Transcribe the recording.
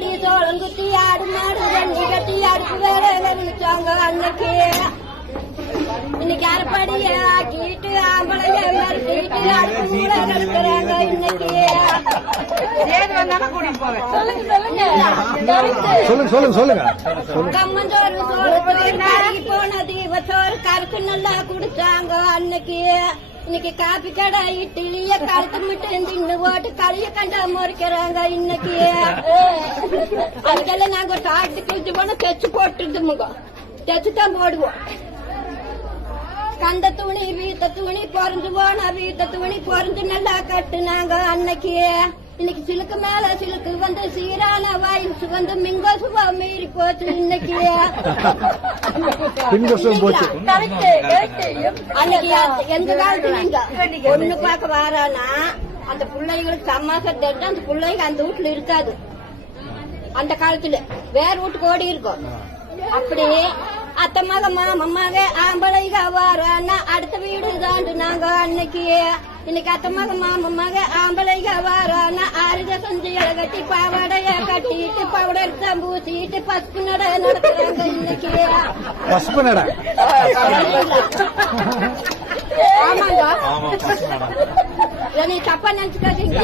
கரப்படி சோளம் குத்தி ஆடு மாடு தண்ணி கட்டி அடுப்பு வேலை நினைச்சாங்க அன்னைக்கு. இன்னைக்கு அரைப்படிய ஆக்கிட்டு ஆம்பளைய மறுக்கிட்டு அடுப்பு கூட நடக்கிறாங்க இன்னைக்கு. கம்மஞ்சோறு சோறு கருகி போன தீபத்தோறு கருக்கு நல்லா குடிச்சாங்க அன்னைக்கு. இன்னைக்கு காப்பி கடை இட்லிய கழுத்து மட்டும் தின்னு போட்டு களிய கண்டா முறைக்கிறாங்க இன்னைக்கு. அதுக்கெல்லாம் நாங்க ஒரு காட்டு குளிச்சு போனா தைச்சு போட்டுருந்தோமுங்க. தைச்சுதான் போடுவோம். கந்த துணி வீத்த துணி பொறிஞ்சு போனா வீத்த துணி பொறிஞ்சு நல்லா கட்டுனாங்க அன்னைக்கு. இன்னைக்கு சிலுக்கு மேல சிலுக்கு வந்து சீரான வயசு வந்து மிங்கோசுவா மீறி போச்சு இன்னைக்கு. அன்னைக்கு எந்த காலத்துல பொண்ணு பார்க்க வாரானா அந்த பிள்ளைங்களுக்கு சமாசை தெரிஞ்சு அந்த பிள்ளைங்க அந்த வீட்டுல இருக்காது. அந்த காலத்துல வேற வீட்டுக்கு ஓடி இருக்கும். அப்படியே அத்த மக மாமமாக ஆம்பளைக வாரானா அடுத்த வீடு தாண்டு நாங்க அன்னைக்கு. இன்னைக்கு அத்த மக மாமமாக ஆம்பளைக வாரானா ஆறுத செஞ்சு கட்டி பாவாடைய கட்டிட்டு பவுடர் பூசிட்டு பசுப்பு நட நடக்கிறாங்க இன்னைக்கு. பசுப்பு நட ஆமாங்க. நீ தப்பா நினைச்சுக்காதீங்க.